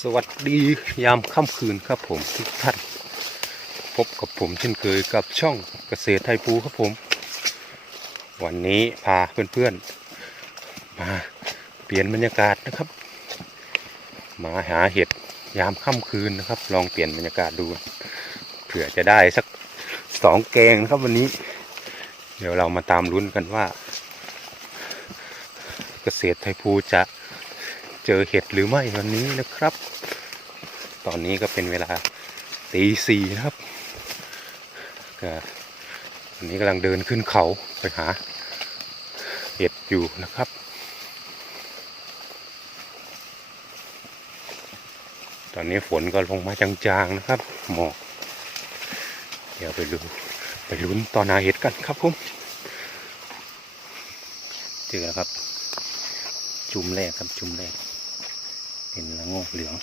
สวัสดียามค่ำคืนครับผมทุกท่าน พบกับผมเช่นเคยกับช่องเกษตรไทยภูครับผม วันนี้พาเพื่อนๆ มาเปลี่ยนบรรยากาศนะครับ มาหาเห็ดยามค่ำคืนนะครับ ลองเปลี่ยนบรรยากาศดูเผื่อจะได้สักสองแกงนะครับวันนี้ เดี๋ยวเรามาตามลุ้นกันว่า เกษตรไทยภูจะ เจอเห็ดหรือไม่วันนี้นะครับ ตอนนี้ก็เป็นเวลาตีสี่นะครับก็วันนี้กำลังเดินขึ้นเขาไปหาเห็ดอยู่นะครับตอนนี้ฝนก็ลงมาจางๆนะครับ หมอก เดี๋ยวไปดูไปลุ้นตอนหาเห็ดกันครับผมเจอแล้วครับ จุ่มแรกครับจุ่มแรก เป็นละโงกเหลือง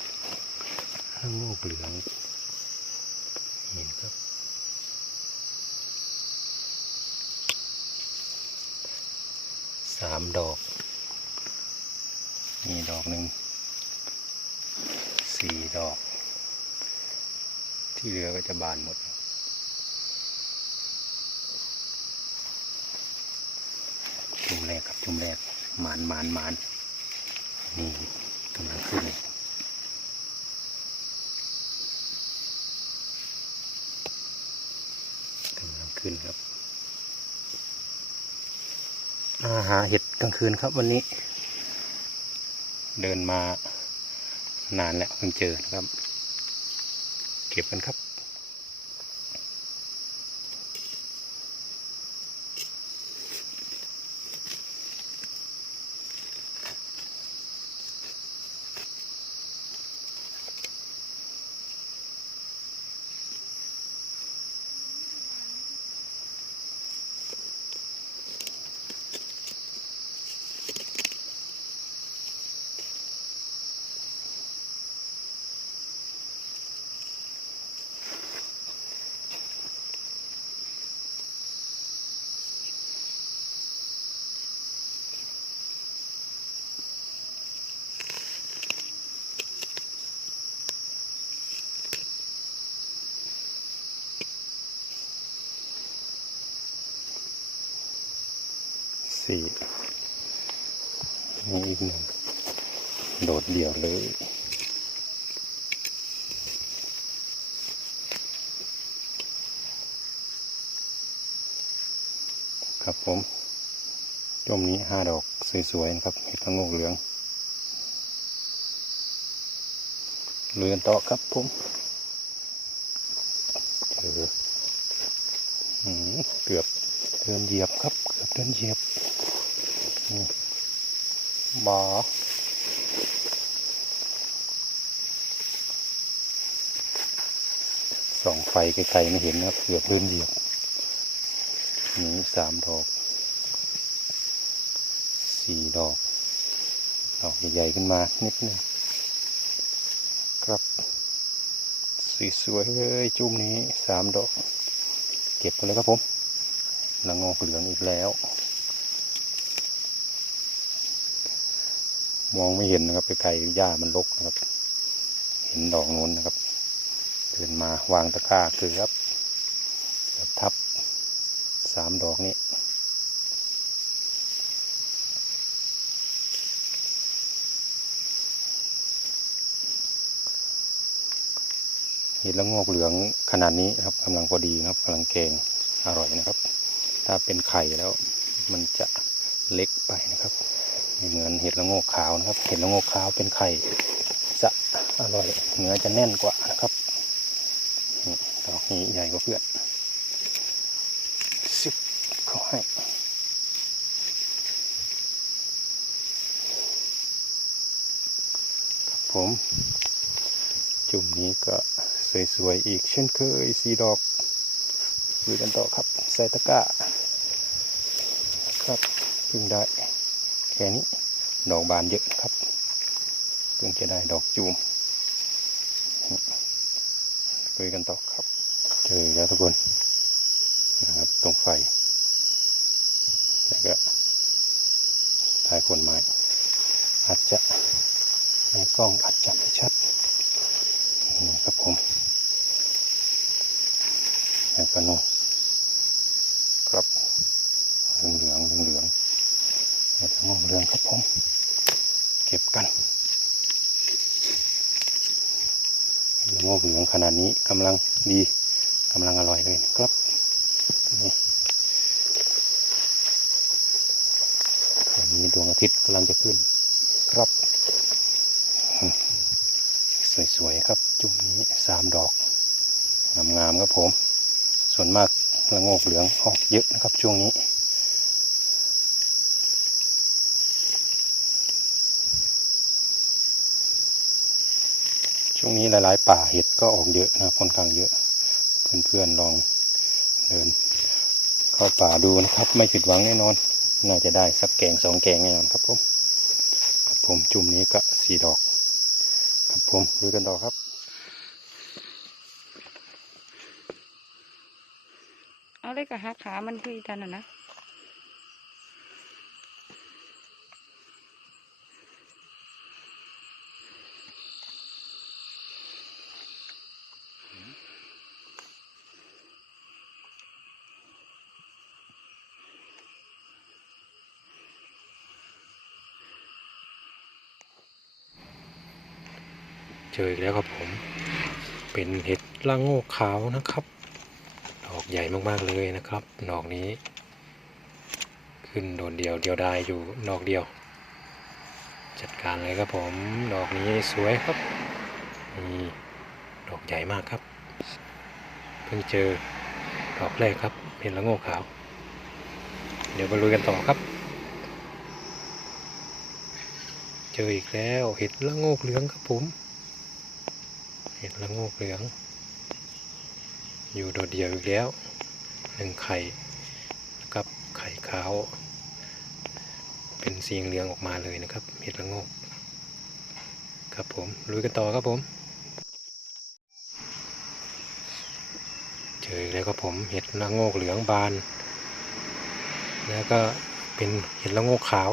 ละโงกเหลือง เห็นครับ สามดอกมีดอกหนึ่ง สี่ดอก ที่เหลือก็จะบานหมดจุ่มแรกครับจุ่มแรกหมานหมานหมานนี่ กำลังขึ้นเลยกำลังขึ้นครับอาหาเห็ดกลางคืนครับวันนี้ เดินมานานแล้วเพิ่งเจอนะครับ เก็บกันครับ สี่นี่อีกหนึ่งโดดเดี่ยวเลยครับผมจมนี้ห้าดอกสวยๆนะครับเห็ดละโงกเหลืองเรือนต่อครับผมเจออเกือบเดินเหยียบครับ เกือบเดินเหยียบ บอส่องไฟไกลๆไม่เห็นนะเกือบเดินเหยียบนี่สามดอกสี่ดอก ดอกใหญ่ๆขึ้นมานิดนึงครับสวยๆเลยจุ่มนี้สามดอก เก็บไปเลยครับผมละงอกเหลืองอีกแล้ว มองไม่เห็นนะครับไกลๆหญ้ามันรกนะครับ เห็นดอกนู้นนะครับ เดินมาวางตะกร้าคือครับเดี๋ยวทับสามดอกนี้เห็ดละงอกเหลืองขนาดนี้ครับกำลังพอดีนะครับกำลังแกงอร่อยนะครับ ถ้าเป็นไข่แล้วมันจะเล็กไปนะครับ เหมือนเห็ดละโงกขาวนะครับ เห็ดละโงกขาวเป็นไข่จะอร่อยเนื้อจะแน่นกว่านะครับดอกนี้ใหญ่กว่าเพื่อนสิบเขาให้ครับผม จุ่มนี้ก็สวยๆอีกเช่นเคยสีดอกดูกันต่อครับใส่ตะกร้าครับพิ่งได้ ค่นี้ ดอกบานเยอะครับ เพิ่งจะได้ดอกจูมคุยกันต่อครับ เจอแล้วทุกคนนะครับตรงไฟ แล้วก็ท้ายคนไม้ อาจจะในกล้องอาจจะไม่ชัดนี่ครับผม แล้วก็นู่นครับเหลืองเหลืองเหลืองๆแล้วก็ม่วง เหลืองครับผม เก็บกันละโงกเหลืองขนาดนี้กำลังดีกำลังอร่อยเลยนะครับนี่ตอนนี้ดวงอาทิตย์กำลังจะขึ้นครับ สวยๆครับ จุ่มนี้สามดอกงามๆครับผม ส่วนมากละโงกเหลืองออกเยอะนะครับช่วงนี้ ช่วงนี้หลาย ๆ ป่าเห็ดก็ออกเยอะนะค่อนข้างเยอะ เพื่อนๆลองเดิน เข้าป่าดูนะครับ ไม่ผิดหวังแน่นอน น่าจะได้สักแกงสองแกงแน่นอนครับผมครับผมจุ่มนี้ก็สี่ดอก ครับผมดูกันต่อครับเอาเลยกับหักขามันคืออีทันอะนะ เจออีกแล้วครับผม เป็นเห็ดละโงกขาวนะครับ ดอกใหญ่มากๆเลยนะครับ ดอกนี้ ขึ้นโดดเดียวเดียวได้อยู่ดอกเดียว จัดการเลยครับผม ดอกนี้สวยครับนี่ดอกใหญ่มากครับ เพิ่งเจอดอกแรกครับเห็ดละโงกขาว เดี๋ยวมาลุยกันต่อครับเจออีกแล้วเห็ดละโงกเหลืองครับผม เห็ดละโงกเหลือง อยู่โดดเดี่ยวอีกแล้วหนึ่งไข่กับไข่ขาว เป็นสีเหลืองออกมาเลยนะครับ เห็ดละโงกครับผมลุยกันต่อครับผม เจออีกแล้วครับผมเห็ดละโงกเหลืองบาน แล้วก็เป็นเห็ดละโงกขาว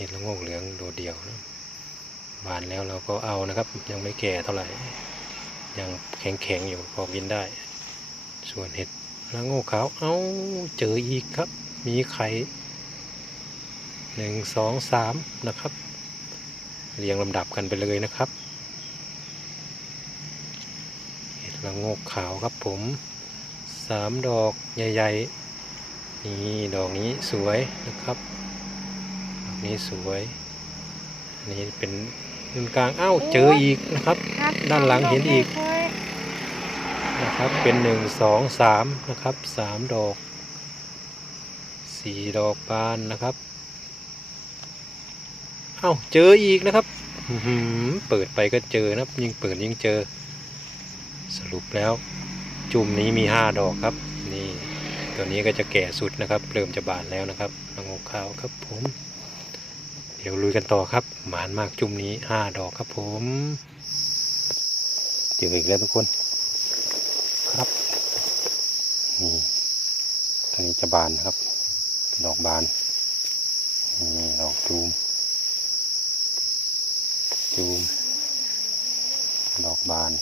เห็ดละโงกเหลืองโดดเดี่ยวนะบานแล้วเราก็เอานะครับ ยังไม่แก่เท่าไหร่ ยังแข็งแข็งๆอยู่พอกินได้ ส่วนเห็ดละโงกขาวเอา้าเจออีกครับ มีไข่หนึ่งสองสามนะครับ เรียงลำดับกันไปเลยนะครับ เห็ดละโงกขาวครับผมสามดอกใหญ่ ๆ นี่ดอกนี้สวยนะครับ นี้สวยอันนี้เป็นรุ่นกลางอ้าวเจออีกนะครับ ด้านหลังเห็นอีกนะครับเป็นหนึ่งสองสามนะครับสามดอกสี่ดอกบานนะครับเอ้าเจออีกนะครับอื้อหือเปิดไปก็เจอนะครับยิ่งเปิดยิ่งเจอ สรุปแล้ว จุ่มนี้มีห้าดอกครับ นี่ตัวนี้ก็จะแก่สุดนะครับ เริ่มจะบานแล้วนะครับละงกขาวครับผม เดี๋ยวลุยกันต่อครับ หมานมากจุ่มนี้ห้าดอกครับผมเจออีกแล้วทุกคน ครับ นี่อันนี้จะบานครับ ดอกบาน นี่ดอกจูม จูม ดอกบาน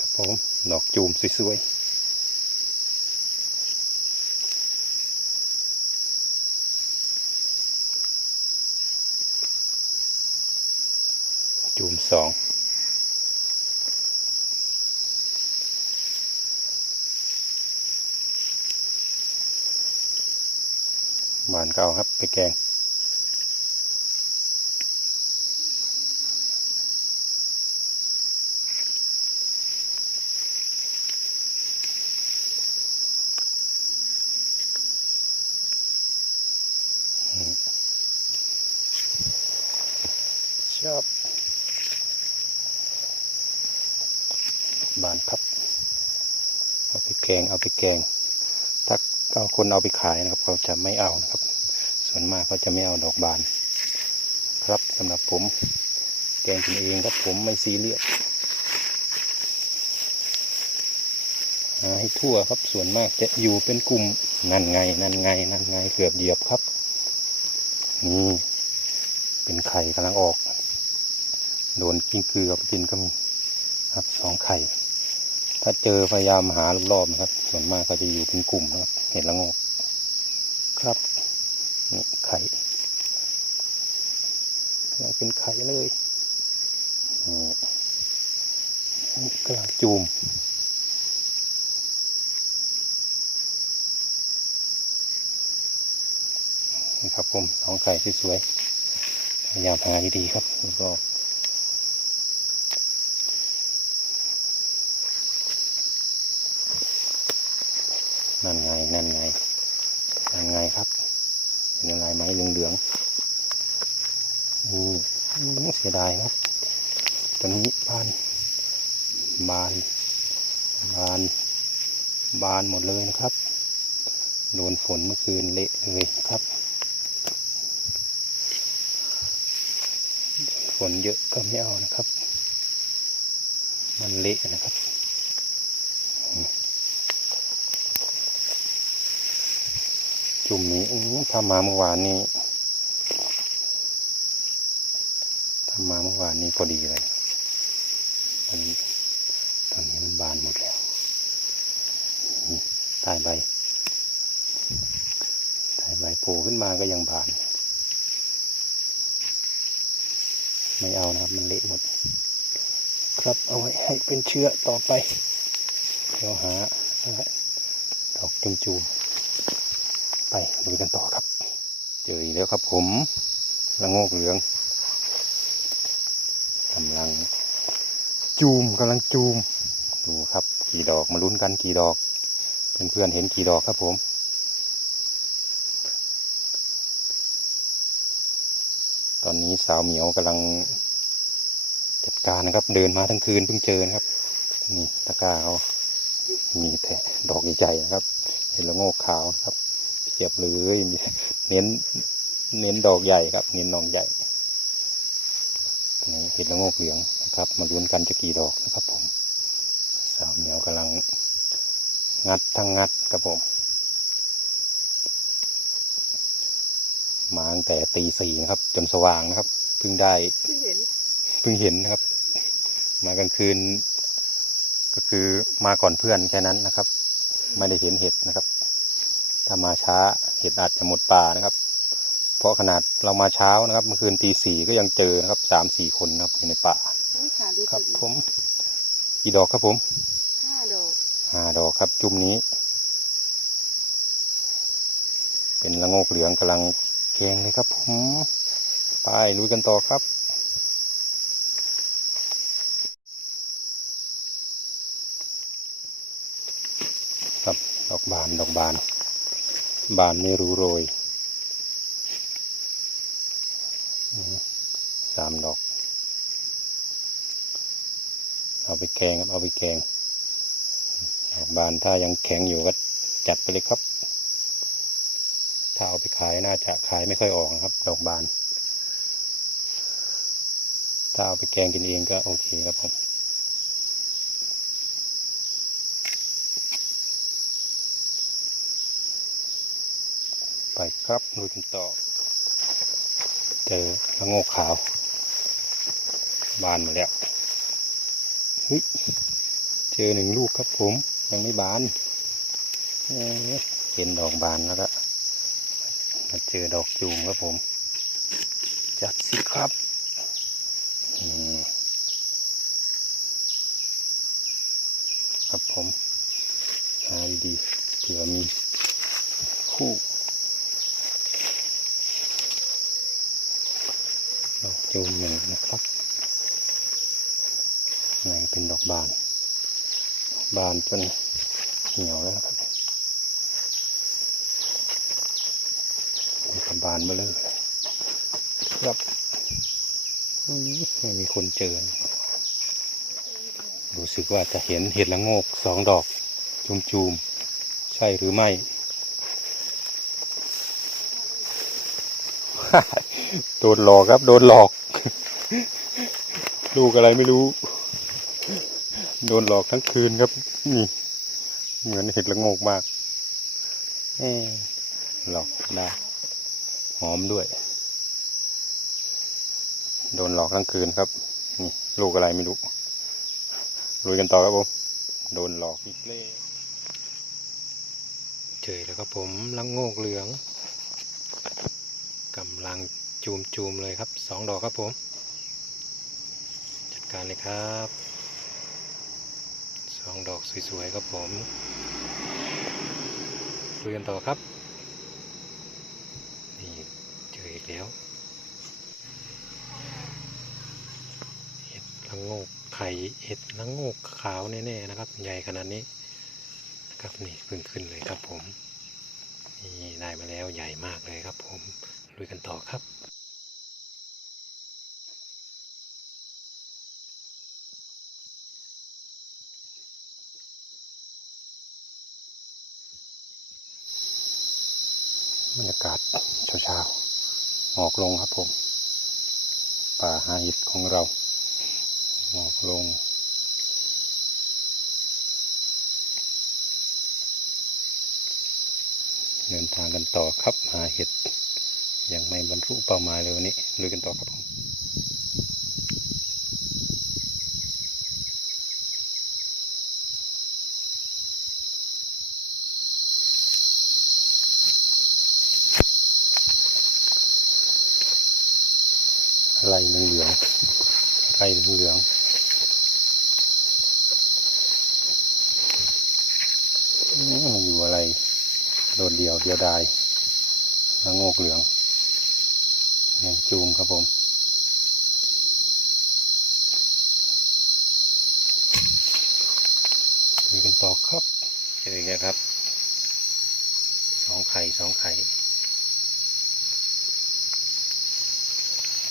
ครับผม ดอกจูมสวยๆ จูมสองหวานเก่าครับ ไปแกง ชอบ บานครับ เอา ไปแกงเอาไปแกง ถ้าเอาคนเอาไปขายนะครับเขาจะไม่เอานะครับ ส่วนมากเขาจะไม่เอาดอกบาน ครับสำหรับผม แกงกินเองครับผมไม่ซีเรียสหาให้ทั่วครับส่วนมากจะอยู่เป็นกลุ่มนั่นไงนั่นไงนั่นไงเกือบเหยียบครับนี่เป็นไข่กำลังออก โดนกินเกลือไปกินก็มีครับสองไข่ ถ้าเจอพยายามหารอบๆนะครับ ส่วนมากเขาจะอยู่เป็นกลุ่มนะครับเห็ดละโงกครับนี่ไข่กำลังเป็นไข่เลยนี่นี่กำลังจูมนี่ครับผมสองไข่สวยๆพยายามหาดีๆครับแล้ว นั่นไง นั่นไง นั่นไงครับเห็นอะไรไหมเหลืองๆนี่อืมเสียดายครับตอนนี้บาน บาน บาน บานหมดเลยนะครับ โดนฝนเมื่อคืนเละเลยครับ ฝนเยอะก็ไม่เอานะครับ มันเละนะครับอืม จุ่มนี้ถ้ามาเมื่อวานนี้ถ้ามาเมื่อวานนี้พอดีเลยมันตอนนี้มันบานหมดแล้วนี่ใบถ่ายใบโผล่ขึ้นมาก็ยังบาน ไม่เอานะครับมันเละหมด ครับเอาไว้ให้เป็นเชื้อต่อไป เดี๋ยวหาดอกจุมจู ไปดูกันต่อครับ เจออีกแล้วครับผมละโงกเหลืองกำลังจูมกำลังจูม ดูครับกี่ดอกมาลุ้นกันกี่ดอก เพื่อนๆเห็นกี่ดอกครับผมตอนนี้สาวเหมียวกำลังจัดการนะครับ เดินมาทั้งคืนเพิ่งเจอนะครับ นี่ตะกร้าเขามีแต่ดอกใหญ่ๆนะครับ เห็นละโงกขาวครับ เทียบเลยมีเน้น เน้นดอกใหญ่ครับ เน้นดอกใหญ่นี่เห็นละโงกเหลืองนะครับ มาลุ้นกันจะกี่ดอกนะครับ ผม สาวเหมียวกำลังงัดทั้งงัดครับผม มาตั้งแต่ตีสี่นะครับ จนสว่างนะครับ เพิ่งได้ที่เห็นเพิ่งเห็นนะครับ มากลางคืน ก็คือมาก่อนเพื่อนแค่นั้นนะครับ ไม่ได้เห็นเห็ดนะครับ ถ้ามาช้าเห็ดอาจจะหมดป่านะครับ เพราะขนาดเรามาเช้านะครับเมื่อคืนตีสี่ก็ยังเจอนะครับสามสี่คนนะครับอยู่ในป่าต้องหาดูครับจุดผมกี่ดอกครับผมห้าดอกห้าดอกครับจุ่มนี้ เป็นละโงกเหลืองกำลังแกงเลยครับผมไปลุยกันต่อครับครับดอกบานดอกบาน บานไม่รู้โรยสามดอก เอาไปแกงครับ เอาไปแกงดอกบานถ้ายังแข็งอยู่ก็จัดไปเลยครับ ถ้าเอาไปขายน่าจะขายไม่ค่อยออกนะครับ ดอกบาน ถ้าเอาไปแกงกินเองก็โอเคครับผม ครับลุยกันต่อ เจอละโงกขาว บานมาแล้วเฮ้ยเจอหนึ่งลูกครับผมยังไม่บาน เห็นดอกบานแล้วก็มาเจอดอกจูงครับผม จัดสิครับครับผมหาดีๆเผื่อมีคู่ ดอก จูงหนึ่งนะครับไหนเป็นดอกบาน บานจนเหี่ยวแล้วครับมีกระบานมาเลยครับไม่มีคนเจอนะรู้สึกว่าจะเห็นเห็ดละโงกสองดอกจุมๆ ใช่หรือไม่ โดนหลอกครับ โดนหลอก ลูกอะไรไม่รู้ โดนหลอกทั้งคืนครับ นี่ เหมือนเห็ดละโงกมากเอ๊ะหลอกได้หอมด้วย โดนหลอกทั้งคืนครับนี่ลูกอะไรไม่รู้ลุยกันต่อครับผมโดนหลอกอีกเล่เจอแล้วครับผมลังโงกเหลืองกำลังจูมจูมๆเลยครับสองดอกครับผมจัด การเลยครับสองดอกสวยๆครับผมลุยกันต่อครับ นี่เจออีกแล้วเห็ดละโงกไข่เห็ดละโงกขาวแน่ๆนะครับ ใหญ่ขนาดนี้นะครับนี่เพิ่งขึ้นเลยครับผมนี่ได้มาแล้วใหญ่มากเลยครับผมลุยกันต่อครับ รรยากาศเช้าๆหมอกลงครับผม ป่าหาเห็ดของเรา หมอกลง เดินทางกันต่อครับหาเห็ด ยังไม่บรรลุเป้าหมายเลยวันนี้ลุยกันต่อครับผม ไรเหลืองๆไรเหลืองๆอืมอยู่อะไร โดด เดียวดายล้วโงกเหลืองจูมครับผมดูกันต่อครับเจออีกแล้วครับสองไข่สองไข่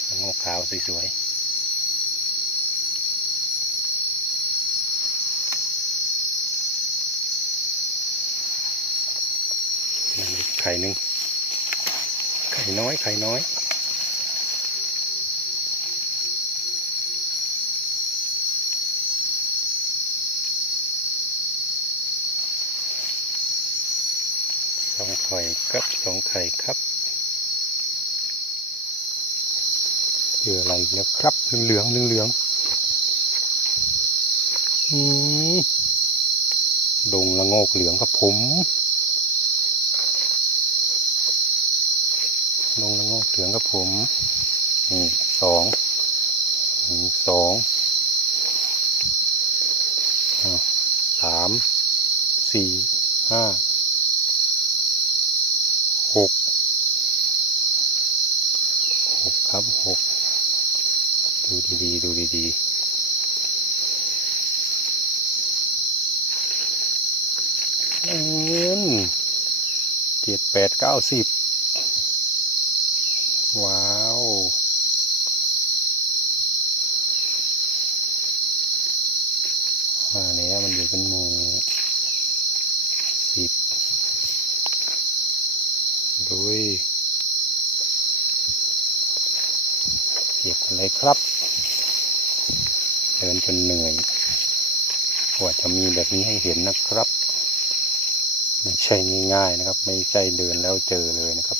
แล้วโงกขาวสวยๆนั่นอีกไข่หนึ่งไข่น้อย ไข่น้อย สองไข่ครับสองไข่ครับเจออะไรอีกแล้วครับเหลืองเหลืองเหลืองอืมดงละโงกเหลืองครับผม ดงละโงกเหลืองครับผมนี่สองหนึ่งสองสามสี่ห้าหกหกครับหกดูดีๆดูดีๆเงินเจ็ดแปดเก้าสิบว้าวมาแล้วมันอยู่เป็นหมู่สิบ ดุ ยเก็บอะไรครับ เดินจนเหนื่อยกว่าจะมีแบบนี้ให้เห็นนะครับ ไม่ใช่ง่ายๆนะครับ ไม่ใช่เดินแล้วเจอเลยนะครับ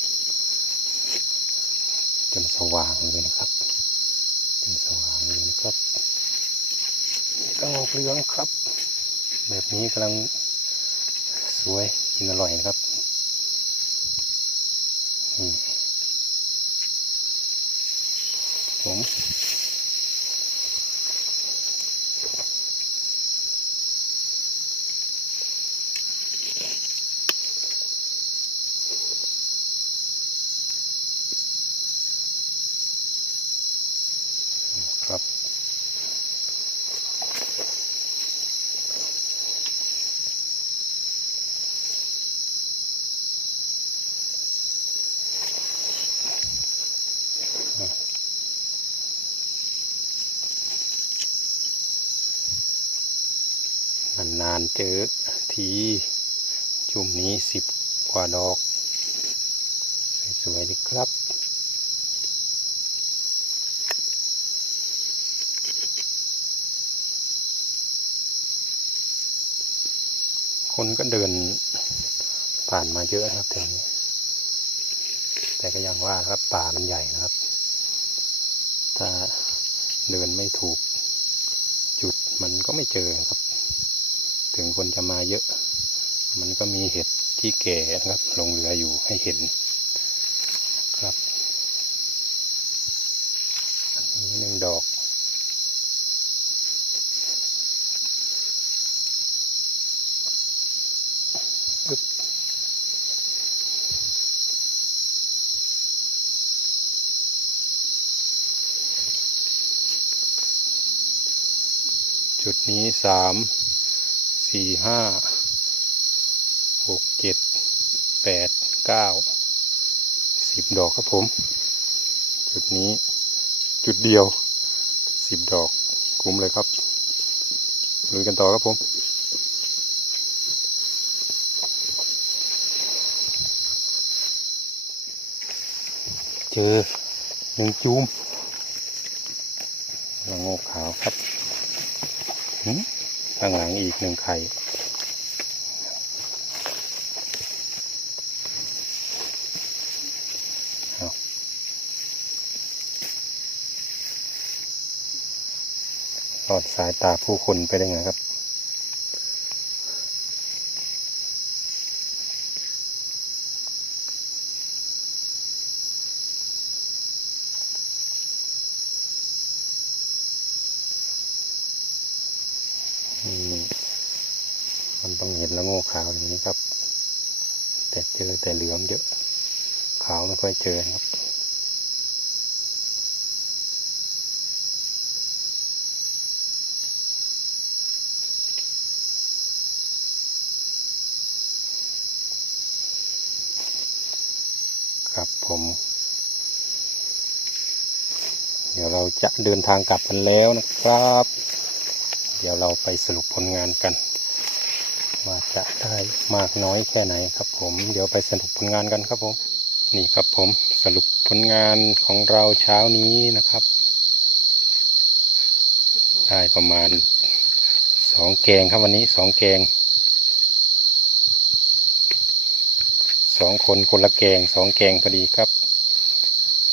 จนสว่างเลยนะครับ จนสว่างเลยนะครับก็ออกเหลืองครับ แบบนี้กำลังสวยกินอร่อยนะครับ อืมผมครับ นานๆ เจอทีจุ่มนี้สิบกว่าดอก สวยๆเลยครับคนก็เดินผ่านมาเยอะนะครับแถวนี้แต่ก็ยังว่าครับป่ามันใหญ่นะครับ ถ้าเดินไม่ถูกจุดมันก็ไม่เจอครับ ถึงคนจะมาเยอะ มันก็มีเห็ดที่แก่นะครับลงเหลืออยู่ให้เห็นครับอันนี้หนึ่งดอกอึบจุดนี้สาม สี่ห้าหกเจ็ดแปดเก้าสิบดอกครับผม จุดนี้จุดเดียวสิบดอกคุ้มเลยครับลุยกันต่อครับผมเจอหนึ่งจูมละโงกขาวครับหืม ข้างหลังอีกหนึ่งไข่รอดสายตาผู้คนไปได้ไงครับ ต้องเห็นละโง่ขาวอย่างนี้ครับ แต่เจอแต่เหลืองเยอะ ขาวไม่ค่อยเจอครับ ครับผม เดี๋ยวเราจะเดินทางกลับกันแล้วนะครับ เดี๋ยวเราไปสรุปผลงานกัน ว่าจะได้มากน้อยแค่ไหนครับผม เดี๋ยวไปสรุปผลงานกันครับผม นี่ครับผมสรุปผลงานของเราเช้านี้นะครับ ได้ประมาณสองแกงครับวันนี้สองแกงสองคนคนละแกงสองแกงพอดีครับ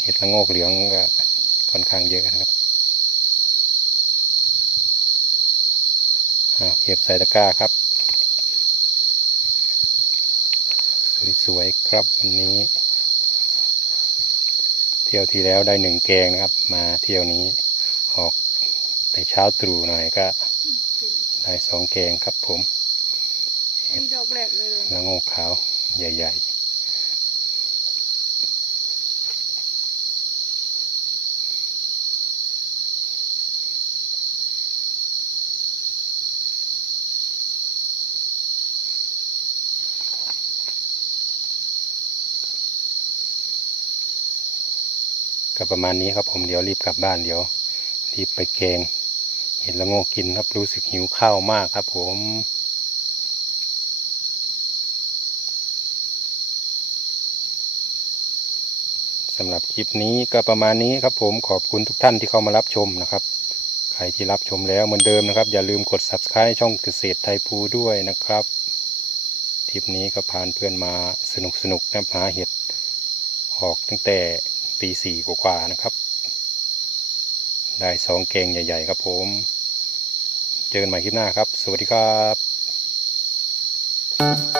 เห็ดละโงกเหลืองก็ค่อนข้างเยอะนะครับอ่าเก็บใส่ตะกร้าครับ ส วยๆครับวันนี้ เที่ยวที่แล้วได้หนึ่งแกงนะครับ มาเที่ยวนี้ออกแต่เช้าตรู่หน่อยก็ ได้สองแกงครับผมมีดอกแรกเลยเลยแล้วโงกขาวใหญ่ ๆ ก็ประมาณนี้ครับผมเดี๋ยวรีบกลับบ้านเดี๋ยว รีบไปแกง เห็นแล้วโงกกินครับรู้สึกหิวข้าวมากครับผมสำหรับคลิปนี้ก็ประมาณนี้ครับผมขอบคุณทุกท่านที่เข้ามารับชมนะครับ ใครที่รับชมแล้วเหมือนเดิมนะครับ อย่าลืมกด subscribe ช่องเกษตรไทยภูด้วยนะครับคลิปนี้ก็พานเพื่อนมาสนุกสนุกนะหาเห็ดออกตั้งแต่ ตีสี่กว่าๆนะครับ ได้สองเกงใหญ่ๆครับผม เจอกันใหม่คลิปหน้าครับ สวัสดีครับ